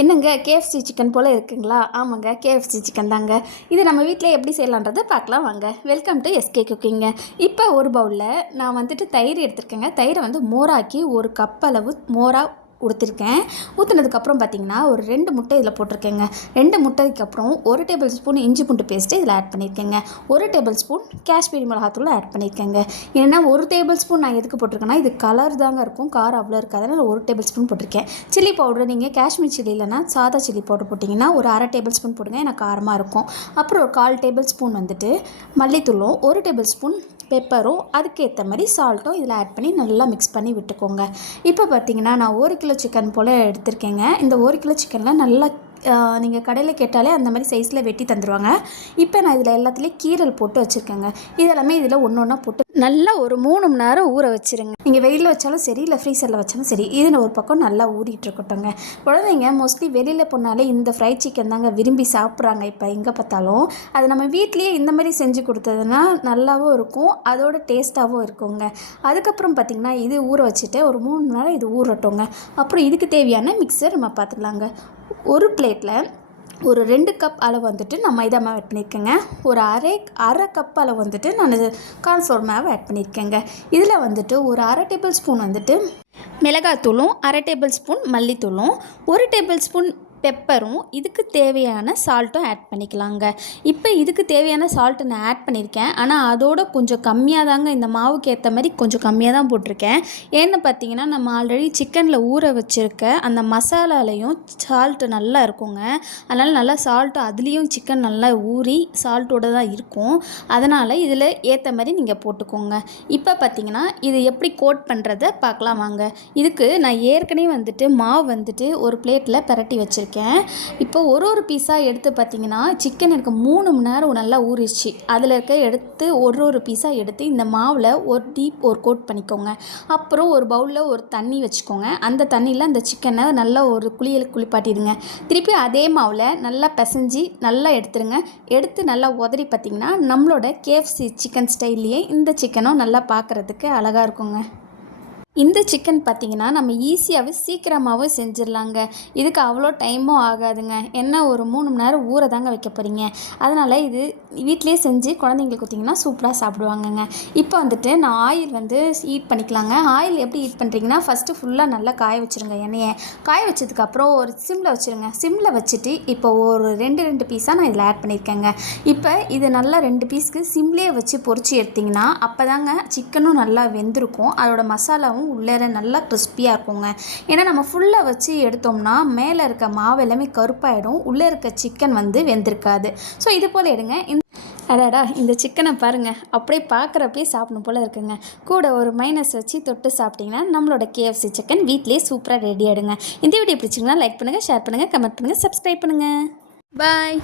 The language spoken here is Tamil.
என்னங்க கேஎஃப்சி சிக்கன் போல் இருக்குங்களா? ஆமாங்க, கேஎஃப்சி சிக்கன் தாங்க. இது நம்ம வீட்டில் எப்படி செய்யலான்றதை பார்க்கலாம் வாங்க. Welcome to S K cooking. இப்போ ஒரு பவுலில் நான் வந்துட்டு தயிர் எடுத்துருக்கேங்க. தயிரை வந்து மோராக்கி ஒரு கப் அளவு மோராக ஊற்றிருக்கேன். ஊற்றினதுக்கப்புறம் பார்த்திங்கன்னா ஒரு 2 முட்டை இதில் போட்டிருக்கேங்க. 2 முட்டைக்கு ஒரு டேபிள் ஸ்பூன் இஞ்சி பூண்டு பேஸ்ட்டு இதில் ஆட் பண்ணியிருக்கேங்க. 1 டேபிள் ஸ்பூன் காஷ்மீரி மிளகாத்தூள் ஆட் பண்ணியிருக்கேங்க. ஏன்னா 1 டேபிள் ஸ்பூன் நான் எதுக்கு போட்டிருக்கேன்னா, இது கலர் தாங்க இருக்கும், காரம் அவ்வளோ இருக்காது. அதனால் 1 டேபிள் ஸ்பூன் போட்டிருக்கேன். சில்லி பவுடர் நீங்கள் காஷ்மீர் சில்லி இல்லைனா சாதா சில்லி பவுடர் போட்டிங்கன்னா ஒரு 1/2 டேபிள் ஸ்பூன் போடுங்க, எனக்கு காரமாக இருக்கும். அப்புறம் ஒரு 1/4 டேபிள் ஸ்பூன் வந்துட்டு மல்லித்தூளும் 1 டேபிள் ஸ்பூன் பெப்பரும் அதுக்கேற்ற மாதிரி சால்ட்டும் இதில் ஆட் பண்ணி நல்லா மிக்ஸ் பண்ணி விட்டுக்கோங்க. இப்போ பார்த்திங்கன்னா நான் 1 கிலோ சிக்கன் போல் எடுத்திருக்கேங்க. இந்த 1 கிலோ சிக்கனில் நல்லா நீங்கள் கடையில் கேட்டாலே அந்த மாதிரி சைஸில் வெட்டி தந்துடுவாங்க. இப்போ நான் இதில் எல்லாத்துலேயும் கீரல் போட்டு வச்சுருக்கேங்க. இதெல்லாமே இதில் ஒன்று ஒன்றா போட்டு நல்லா ஒரு 3 மணி நேரம் ஊற வச்சுருங்க. நீங்கள் வெயிலில் வச்சாலும் சரி, இல்லை ஃப்ரீசரில் வச்சாலும் சரி. இது ஒரு பக்கம் நல்லா ஊறிட்டுருக்கட்டுங்க. குழந்தைங்க மோஸ்ட்லி வெளியில் போனாலே இந்த ஃப்ரை சிக்கன் தாங்க விரும்பி சாப்பிட்றாங்க. இப்போ எங்கே பார்த்தாலும் அது நம்ம வீட்லேயே இந்த மாதிரி செஞ்சு கொடுத்ததுன்னா நல்லாவும் இருக்கும், அதோட டேஸ்ட்டாகவும் இருக்குங்க. அதுக்கப்புறம் பார்த்திங்கன்னா இது ஊற வச்சுட்டு ஒரு 3 மணி நேரம் இது ஊறட்டுங்க. அப்புறம் இதுக்கு தேவையான மிக்சர் நம்ம பார்த்துக்கலாங்க. ஒரு பிளேட்டில் ஒரு 2 கப் அளவு வந்துட்டு நான் மைதா மாவு ஆட் பண்ணியிருக்கேங்க. ஒரு அரை கப் அளவு வந்துட்டு நான் கார்ன்ஃப்ளவர் மாவு ஆட் பண்ணியிருக்கேங்க. இதில் வந்துட்டு ஒரு 1/2 டேபிள் ஸ்பூன் வந்துட்டு மிளகாத்தூளும் 1/2 டேபிள் ஸ்பூன் மல்லித்தூளும் 1 டேபிள் ஸ்பூன் பெப்பரும் இதுக்கு தேவையான சால்ட்டும் ஆட் பண்ணிக்கலாங்க. இப்போ இதுக்கு தேவையான சால்ட்டு நான் ஆட் பண்ணியிருக்கேன். ஆனால் அதோட கொஞ்சம் கம்மியாக தாங்க, இந்த மாவுக்கு ஏற்ற மாதிரி கொஞ்சம் கம்மியாக தான் போட்டிருக்கேன். ஏன்னு பார்த்தீங்கன்னா நம்ம ஆல்ரெடி சிக்கனில் ஊற வச்சுருக்க அந்த மசாலாலையும் சால்ட்டு நல்லா இருக்குங்க. அதனால் நல்லா சால்ட்டு அதுலேயும் சிக்கன் நல்லா ஊறி சால்ட்டோடு தான் இருக்கும். அதனால் இதில் ஏற்ற மாதிரி நீங்கள் போட்டுக்கோங்க. இப்போ பார்த்தீங்கன்னா இது எப்படி கோட் பண்ணுறதை பார்க்கலாம் வாங்க. இதுக்கு நான் ஏற்கனவே வந்துட்டு மாவு வந்துட்டு ஒரு பிளேட்டில் பிரட்டி வச்சுருக்கேன். இப்போ ஒரு பீஸாக எடுத்து பார்த்தீங்கன்னா சிக்கன் எனக்கு 3 மணி நேரம் நல்லா ஊறிடுச்சு. அதில் இருக்க எடுத்து ஒரு பீஸாக எடுத்து இந்த மாவில் ஒரு கோட் பண்ணிக்கோங்க. அப்புறம் ஒரு பவுலில் ஒரு தண்ணி வச்சுக்கோங்க. அந்த தண்ணியில் அந்த சிக்கனை நல்லா ஒரு குளிப்பாட்டிடுங்க. திருப்பி அதே மாவில் நல்லா பிசைஞ்சு நல்லா எடுத்துருங்க. எடுத்து நல்லா உதறி பார்த்திங்கன்னா நம்மளோட கேஎஃப்சி சிக்கன் ஸ்டைல்லையே இந்த சிக்கனும் நல்லா பார்க்குறதுக்கு அழகாக இருக்குங்க. இந்த சிக்கன் பார்த்திங்கன்னா நம்ம ஈஸியாகவே சீக்கிரமாகவும் செஞ்சிடலாங்க. இதுக்கு அவ்வளோ டைமும் ஆகாதுங்க. என்ன ஒரு 3 மணி நேரம் ஊற தாங்க வைக்க போகிறீங்க. அதனால் இது வீட்டிலே செஞ்சு குழந்தைங்களுக்கு கொடுத்திங்கன்னா சூப்பராக சாப்பிடுவாங்கங்க. இப்போ வந்துட்டு நான் ஆயில் வந்து ஹீட் பண்ணிக்கலாங்க. ஆயில் எப்படி ஹீட் பண்ணுறீங்கன்னா, ஃபஸ்ட்டு ஃபுல்லாக நல்லா காய வச்சுருங்க. எண்ணெயை காய வச்சதுக்கப்புறம் ஒரு சிம்மில் வச்சுருங்க. சிம்மில் வச்சுட்டு இப்போ ஒரு 2 பீஸாக நான் இதில் ஆட் பண்ணியிருக்கேங்க. இப்போ இது நல்லா 2 பீஸ்க்கு சிம்லேயே வச்சு பொரிச்சு எடுத்திங்கன்னா அப்போ தாங்க சிக்கனும் நல்லா வெந்திருக்கும், அதோட மசாலாவும் உள்ளே நல்லா கிறிஸ்பியாக இருக்குங்க. ஏன்னா நம்ம ஃபுல்லாக வச்சு எடுத்தோம்னா மேலே இருக்க மாவு எல்லாமே கருப்பாயிடும், உள்ளே இருக்க சிக்கன் வந்து வெந்திருக்காது. ஸோ இது போல் எடுங்க. அடாடா, இந்த சிக்கனை பாருங்கள், அப்படியே பார்க்குறப்பே சாப்பிடணும் போல் இருக்குங்க. கூட ஒரு மைனஸ் வச்சு தொட்டு சாப்பிட்டிங்கன்னா நம்மளோட கேஎஃப்சி சிக்கன் வீட்டிலே சூப்பராக ரெடி ஆகிடுங்க. இந்த வீடியோ பிடிச்சிங்கன்னா லைக் பண்ணுங்கள், ஷேர் பண்ணுங்கள், கமெண்ட் பண்ணுங்கள், சப்ஸ்கிரைப் பண்ணுங்கள். பாய்.